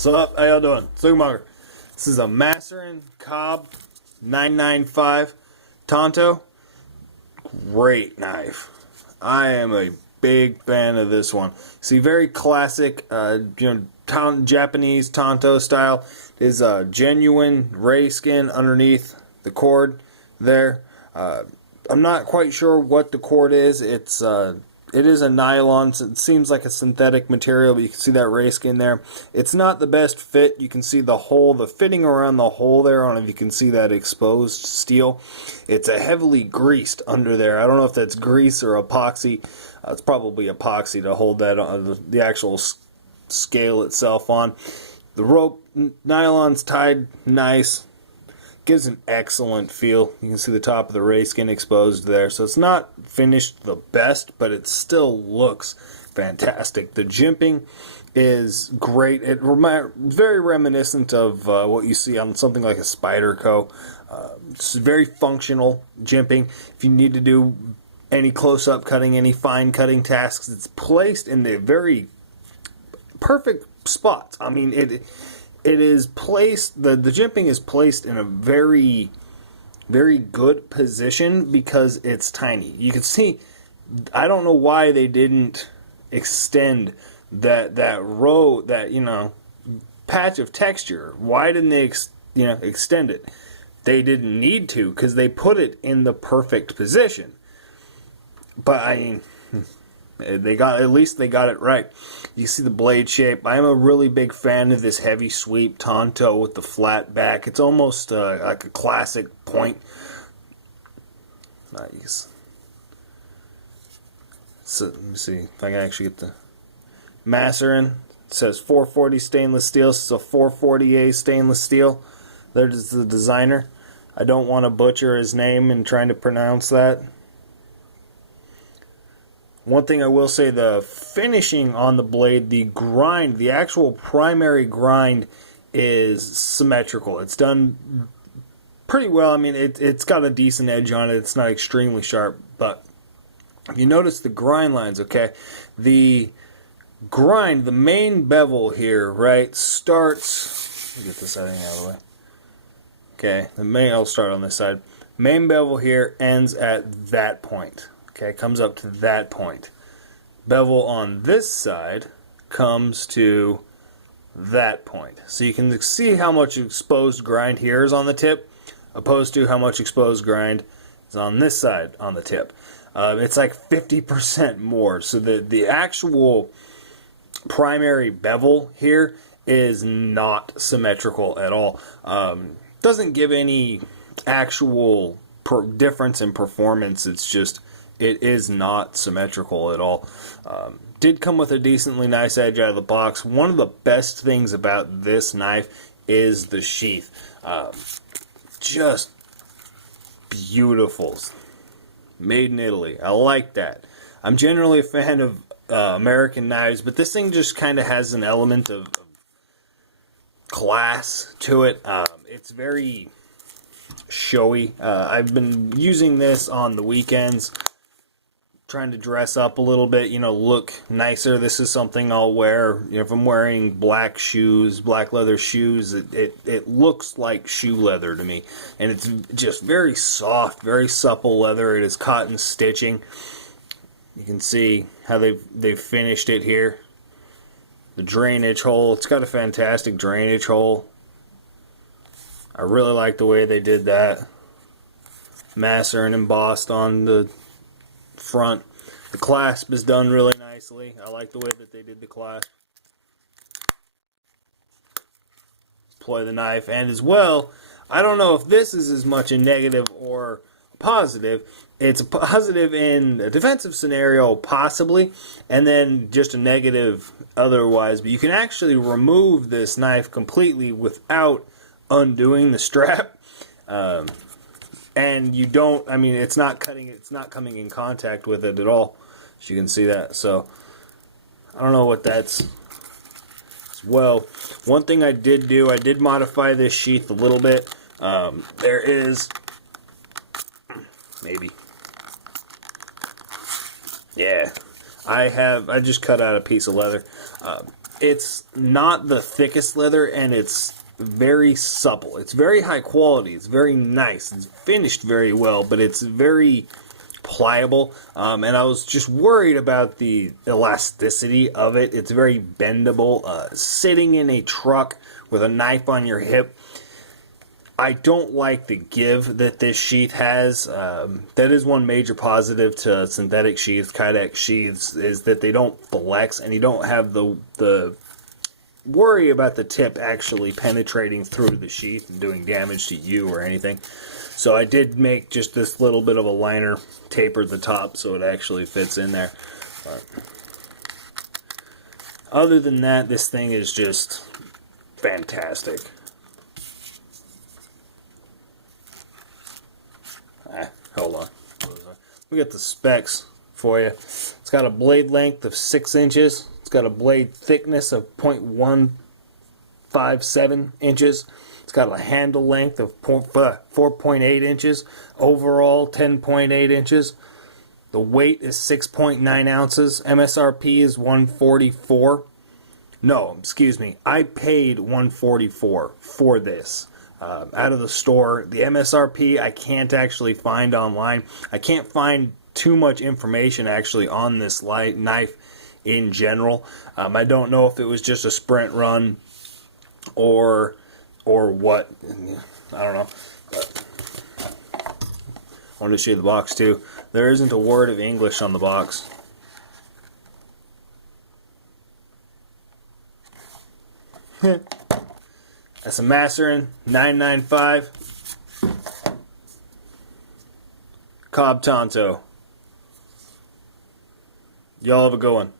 So up, how y'all doing? Sugmonger. This is a Maserin Cobb 995 Tanto. Great knife. I am a big fan of this one. See, very classic, Japanese Tanto style. It is a genuine ray skin underneath the cord there. I'm not quite sure what the cord is. It is a nylon, so it seems like a synthetic material, but you can see that ray skin there. It's not the best fit. You can see the hole, the fitting around the hole there. I don't know if you can see that exposed steel. It's a heavily greased under there. I don't know if that's grease or epoxy. It's probably epoxy to hold that on the actual scale itself on. The rope, nylon's tied nice. Gives an excellent feel. You can see the top of the ray skin exposed there. So it's not finished the best, but it still looks fantastic. The jimping is great. It's very reminiscent of what you see on something like a Spyderco. It's very functional jimping. If you need to do any close-up cutting, any fine cutting tasks, it's placed in the very perfect spots. I mean, it is placed, the jimping is placed in a very, very good position because it's tiny. You can see, I don't know why they didn't extend that row, that, patch of texture. Why didn't they, extend it? They didn't need to because they put it in the perfect position. But, I mean, at least they got it right. You see the blade shape. I'm a really big fan of this heavy sweep Tanto with the flat back. It's almost like a classic point. Nice. So let me see if I can actually get the Maserin. It says 440 stainless steel. It's a 440A stainless steel. There's the designer. I don't want to butcher his name in trying to pronounce that. One thing I will say, the finishing on the blade, the grind, the actual primary grind is symmetrical. It's done pretty well. I mean, it's got a decent edge on it. It's not extremely sharp, but if you notice the grind lines, okay, the grind, the main bevel here, right, starts, let me get this out of the way. Okay, I'll start on this side. Main bevel here ends at that point. Okay, comes up to that point. Bevel on this side comes to that point. So you can see how much exposed grind here is on the tip, opposed to how much exposed grind is on this side on the tip. It's like 50% more. So the actual primary bevel here is not symmetrical at all. Doesn't give any actual difference in performance. It's just, it is not symmetrical at all. Did come with a decently nice edge out of the box. One of the best things about this knife is the sheath. Just beautiful. Made in Italy. I like that. I'm generally a fan of American knives, but this thing just kind of has an element of class to it. It's very showy. I've been using this on the weekends, trying to dress up a little bit, look nicer. This is something I'll wear, if I'm wearing black shoes, black leather shoes, it looks like shoe leather to me. And it's just very soft, very supple leather. It is cotton stitching. You can see how they've finished it here. The drainage hole, it's got a fantastic drainage hole. I really like the way they did that. Maserin embossed on the front. The clasp is done really nicely. I like the way that they did the clasp. Deploy the knife, and as well, I don't know if this is as much a negative or a positive. It's a positive in a defensive scenario, possibly, and then just a negative otherwise. But you can actually remove this knife completely without undoing the strap. And you don't, I mean, it's not cutting, it's not coming in contact with it at all, as you can see that. So I don't know what that's as well. One thing I did do, I did modify this sheath a little bit. There is maybe, yeah, I just cut out a piece of leather. It's not the thickest leather, and it's very supple. It's very high quality. It's very nice. It's finished very well, but it's very pliable. And I was just worried about the elasticity of it. It's very bendable. Sitting in a truck with a knife on your hip, I don't like the give that this sheath has. That is one major positive to synthetic sheaths, Kydex sheaths, is that they don't flex, and you don't have the worry about the tip actually penetrating through the sheath and doing damage to you or anything. So I did make just this little bit of a liner, tapered the top so it actually fits in there. But other than that, this thing is just fantastic. Hold on. We got the specs for you. It's got a blade length of 6 inches. It's got a blade thickness of 0.157 inches. It's got a handle length of 4.8 inches. Overall, 10.8 inches. The weight is 6.9 ounces. MSRP is $144. No, excuse me. I paid $144 for this. Out of the store. The MSRP I can't actually find online. I can't find too much information actually on this light knife in general. I don't know if it was just a sprint run or what. I don't know. But I wanted to show you the box too. There isn't a word of English on the box. That's a Maserin 995 Cobb Tanto. Y'all have a good one.